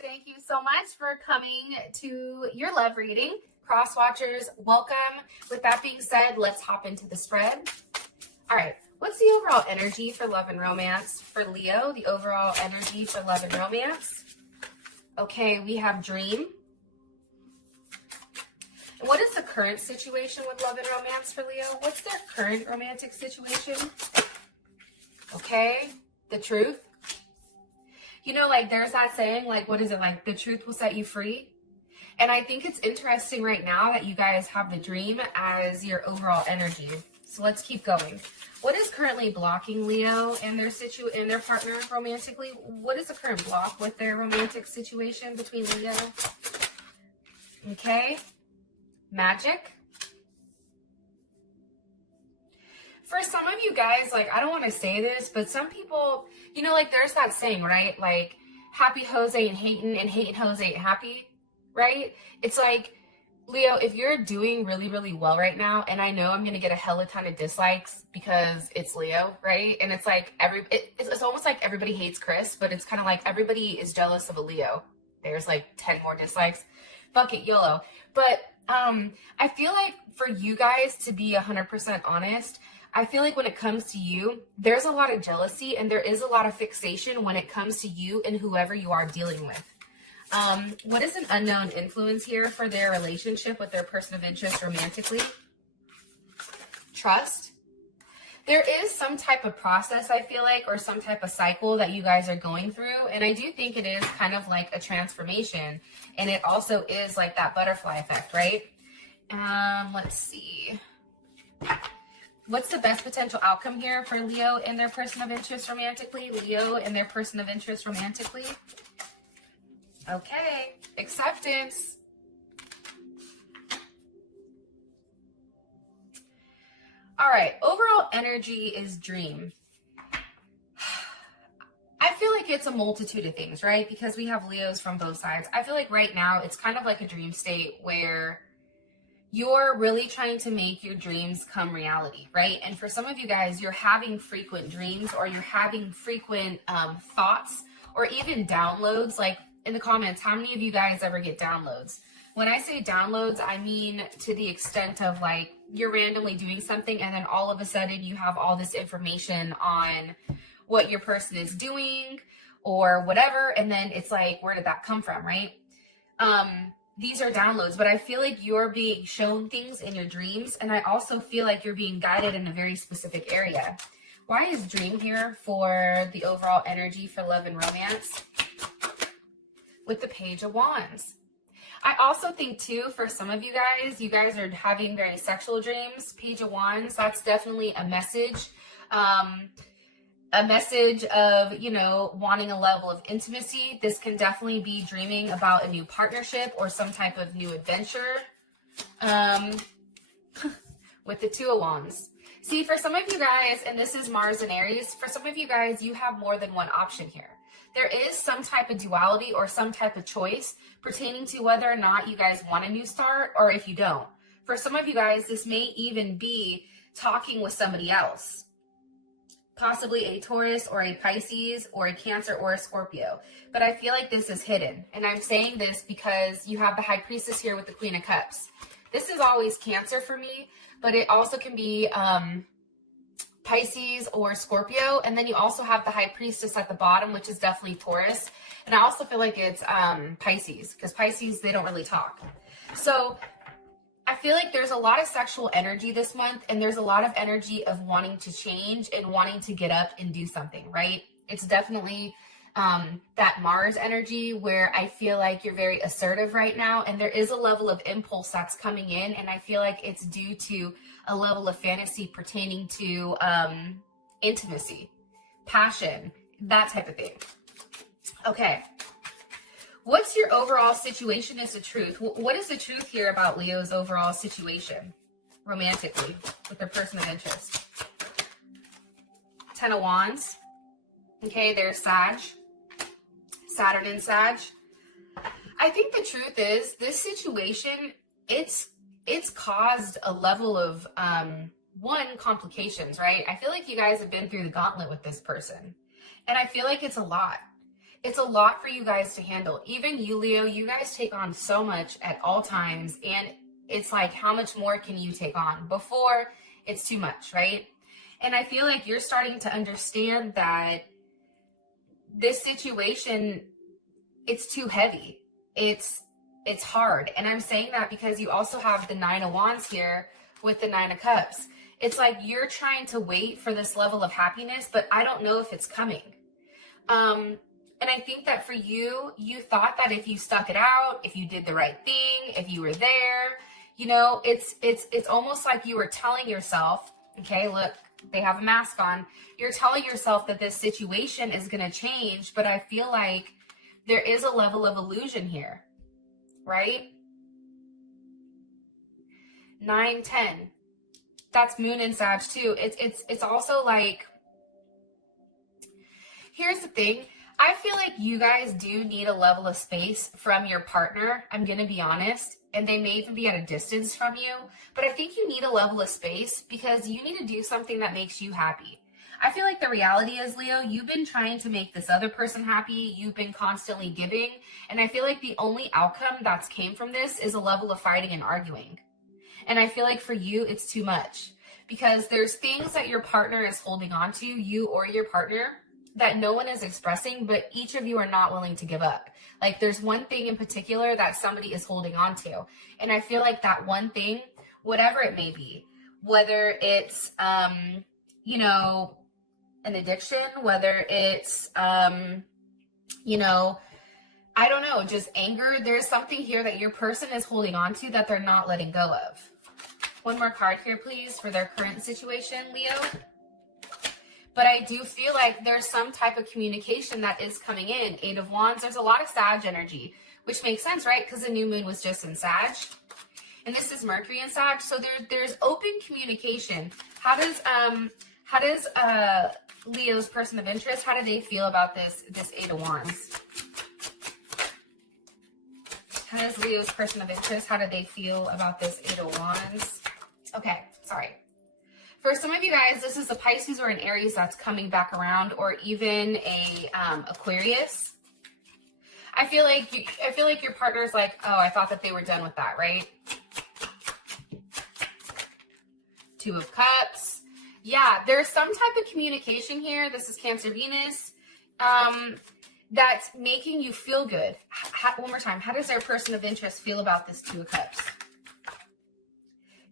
Thank you so much for coming to your love reading. Cross watchers, welcome. With that being said, let's hop into the spread. All right, what's the overall energy for love and romance for Leo? The overall energy for love and romance. Okay, we have dream. What is the current situation with love and romance for Leo? What's their current romantic situation? Okay, the truth. You know, like there's that saying, like, what is it? Like, the truth will set you free. And I think it's interesting right now that you guys have the dream as your overall energy. So let's keep going. What is currently blocking Leo and their partner romantically? What is the current block with their romantic situation between Leo? Okay. Magic. For some of you guys, like, I don't want to say this, but some people, you know, like there's that saying, right? Like, happy hoes ain't hating and hating hoes ain't happy, right? It's like, Leo, if you're doing really, really well right now, and I know I'm going to get a hella ton of dislikes because it's Leo, right? And it's like, it's almost like everybody hates Chris, but it's kind of like everybody is jealous of a Leo. There's like 10 more dislikes. Fuck it, YOLO. But I feel like for you guys to be 100% honest, I feel like when it comes to you, there's a lot of jealousy and there is a lot of fixation when it comes to you and whoever you are dealing with. What is an unknown influence here for their relationship with their person of interest romantically? Trust. There is some type of process, I feel like, or some type of cycle that you guys are going through. And I do think it is kind of like a transformation. And it also is like that butterfly effect, right? Let's see. What's the best potential outcome here for Leo and their person of interest romantically? Leo and their person of interest romantically. Okay, acceptance. All right, overall energy is dream. I feel like it's a multitude of things, right? Because we have Leos from both sides. I feel like right now it's kind of like a dream state where you're really trying to make your dreams come reality, right? And for some of you guys, you're having frequent dreams or you're having frequent thoughts or even downloads. Like in the comments, how many of you guys ever get downloads? When I say downloads, I mean to the extent of like you're randomly doing something and then all of a sudden you have all this information on what your person is doing or whatever. And then it's like, where did that come from, right? These are downloads, but I feel like you're being shown things in your dreams. And I also feel like you're being guided in a very specific area. Why is dream here for the overall energy for love and romance? With the Page of Wands. I also think too, for some of you guys are having very sexual dreams. Page of Wands, that's definitely a message. A message of, you know, wanting a level of intimacy. This can definitely be dreaming about a new partnership or some type of new adventure. With the Two of Wands. See, for some of you guys, and this is Mars and Aries, for some of you guys, you have more than one option here. There is some type of duality or some type of choice pertaining to whether or not you guys want a new start or if you don't. For some of you guys, this may even be talking with somebody else. Possibly a Taurus or a Pisces or a Cancer or a Scorpio. But I feel like this is hidden. And I'm saying this because you have the High Priestess here with the Queen of Cups. This is always Cancer for me, but it also can be Pisces or Scorpio. And then you also have the High Priestess at the bottom, which is definitely Taurus. And I also feel like it's Pisces, because Pisces, they don't really talk. So I feel like there's a lot of sexual energy this month, and there's a lot of energy of wanting to change and wanting to get up and do something, right? It's definitely that Mars energy where I feel like you're very assertive right now, and there is a level of impulse that's coming in, and I feel like it's due to a level of fantasy pertaining to intimacy, passion, that type of thing. Okay. What's your overall situation is the truth? What is the truth here about Leo's overall situation romantically with their person of interest? Ten of Wands. Okay, there's Sag. Saturn and Sag. I think the truth is this situation, it's caused a level of, complications, right? I feel like you guys have been through the gauntlet with this person. And I feel like it's a lot. it's a lot for you guys to handle. Even you, Leo, you guys take on so much at all times. And it's like, how much more can you take on before it's too much, right? And I feel like you're starting to understand that this situation, it's too heavy. It's hard. And I'm saying that because you also have the 9 of Wands here with the 9 of Cups. It's like you're trying to wait for this level of happiness, but I don't know if it's coming. And I think that for you, you thought that if you stuck it out, if you did the right thing, if you were there, you know, it's almost like you were telling yourself, okay, look, they have a mask on. You're telling yourself that this situation is going to change, but I feel like there is a level of illusion here, right? 9, 10. That's Moon and Sag too. It's also like, here's the thing. I feel like you guys do need a level of space from your partner. I'm going to be honest. And they may even be at a distance from you. But I think you need a level of space because you need to do something that makes you happy. I feel like the reality is, Leo, you've been trying to make this other person happy. You've been constantly giving. And I feel like the only outcome that's came from this is a level of fighting and arguing. And I feel like for you, it's too much. Because there's things that your partner is holding on to, you or your partner, that no one is expressing, but each of you are not willing to give up. Like there's one thing in particular that somebody is holding on to. And I feel like that one thing, whatever it may be, whether it's, you know, an addiction, whether it's, you know, I don't know, just anger. There's something here that your person is holding on to that they're not letting go of. One more card here, please, for their current situation, Leo. But I do feel like there's some type of communication that is coming in. 8 of Wands, there's a lot of Sag energy, which makes sense, right? Because the new moon was just in Sag. And this is Mercury in Sag. So there's open communication. How does Leo's person of interest, how do they feel about this 8 of Wands? How does Leo's person of interest, how do they feel about this 8 of Wands? Okay, sorry. For some of you guys, this is a Pisces or an Aries that's coming back around, or even a Aquarius. I feel like your partner's like, oh, I thought that they were done with that, right? 2 of Cups. Yeah, there's some type of communication here. This is Cancer Venus. That's making you feel good. One more time. How does their person of interest feel about this 2 of Cups?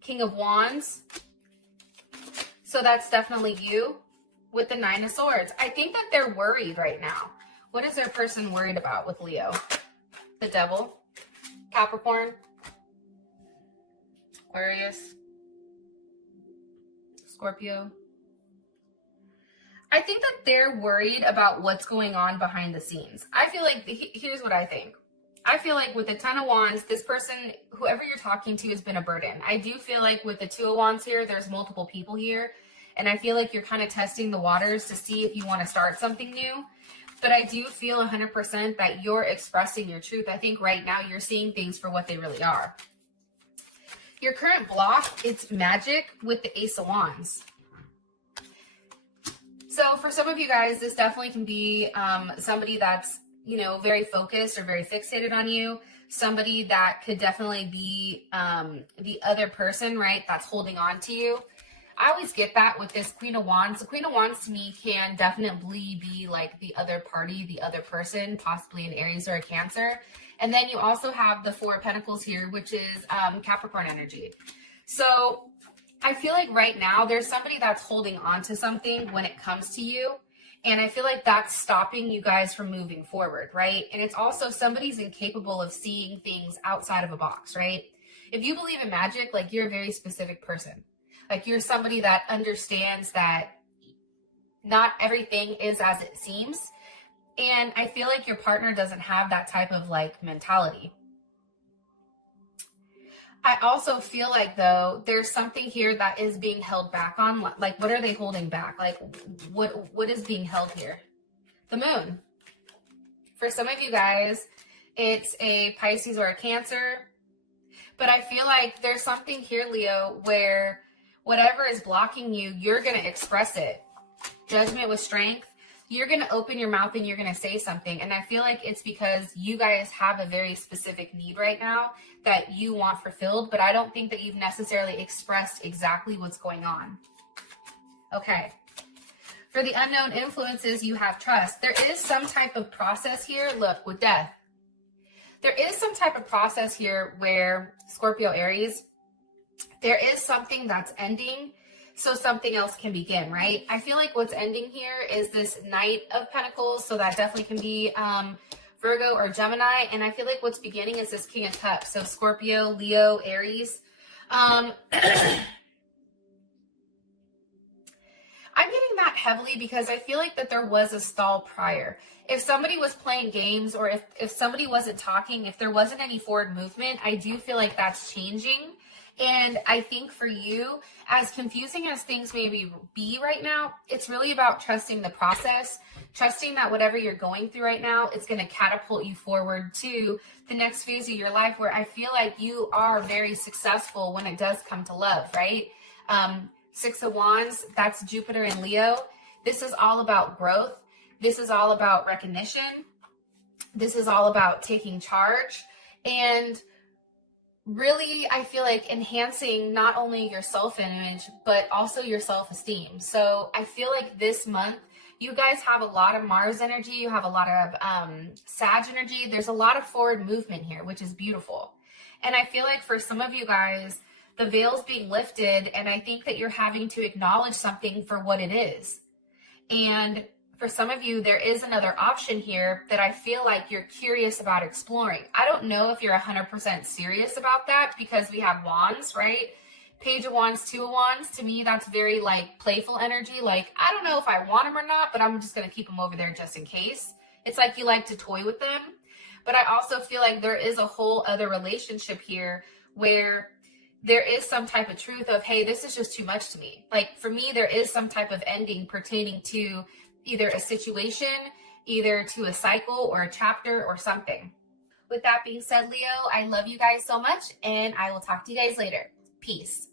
King of Wands. So that's definitely you with the 9 of Swords. I think that they're worried right now. What is their person worried about with Leo? The Devil, Capricorn, Aquarius, Scorpio. I think that they're worried about what's going on behind the scenes. I feel like, here's what I think. I feel like with the 10 of Wands, this person, whoever you're talking to, has been a burden. I do feel like with the 2 of Wands here, there's multiple people here. And I feel like you're kind of testing the waters to see if you want to start something new. But I do feel 100% that you're expressing your truth. I think right now you're seeing things for what they really are. Your current block, it's magic with the Ace of Wands. So for some of you guys, this definitely can be somebody that's, you know, very focused or very fixated on you. Somebody that could definitely be the other person, right, that's holding on to you. I always get that with this Queen of Wands. The Queen of Wands to me can definitely be like the other party, the other person, possibly an Aries or a Cancer. And then you also have the 4 of Pentacles here, which is Capricorn energy. So I feel like right now there's somebody that's holding on to something when it comes to you. And I feel like that's stopping you guys from moving forward, right? And it's also somebody's incapable of seeing things outside of a box, right? If you believe in magic, like you're a very specific person. Like you're somebody that understands that not everything is as it seems. And I feel like your partner doesn't have that type of like mentality. I also feel like though, there's something here that is being held back on. Like what are they holding back? Like what is being held here? The moon. For some of you guys, it's a Pisces or a Cancer. But I feel like there's something here, Leo, where whatever is blocking you, you're going to express it. Judgment with Strength. you're going to open your mouth and you're going to say something. And I feel like it's because you guys have a very specific need right now that you want fulfilled, but I don't think that you've necessarily expressed exactly what's going on. Okay. For the unknown influences, you have trust. There is some type of process here. Look, with death. There is some type of process here where, Scorpio, Aries, there is something that's ending so something else can begin, right? I feel like what's ending here is this Knight of Pentacles, so that definitely can be Virgo or Gemini, and I feel like what's beginning is this King of Cups, so Scorpio, Leo, Aries. I'm getting that heavily because I feel like that there was a stall prior. If somebody was playing games, or if somebody wasn't talking, if there wasn't any forward movement, I do feel like that's changing. And I think for you, as confusing as things maybe be right now, it's really about trusting the process, trusting that whatever you're going through right now, it's going to catapult you forward to the next phase of your life, where I feel like you are very successful when it does come to love, right? Six of Wands, that's Jupiter and Leo. This is all about growth. This is all about recognition. This is all about taking charge. And really, I feel like enhancing not only your self-image, but also your self-esteem. So I feel like this month, you guys have a lot of Mars energy. You have a lot of Sag energy. There's a lot of forward movement here, which is beautiful. And I feel like for some of you guys, the veil's being lifted, and I think that you're having to acknowledge something for what it is. And for some of you, there is another option here that I feel like you're curious about exploring. I don't know if you're 100% serious about that, because we have Wands, right? Page of Wands, Two of Wands. To me, that's very like playful energy. Like, I don't know if I want them or not, but I'm just going to keep them over there just in case. It's like you like to toy with them. But I also feel like there is a whole other relationship here where there is some type of truth of, hey, this is just too much to me. Like, for me, there is some type of ending pertaining to either a situation, either to a cycle or a chapter or something. With that being said, Leo, I love you guys so much, and I will talk to you guys later. Peace.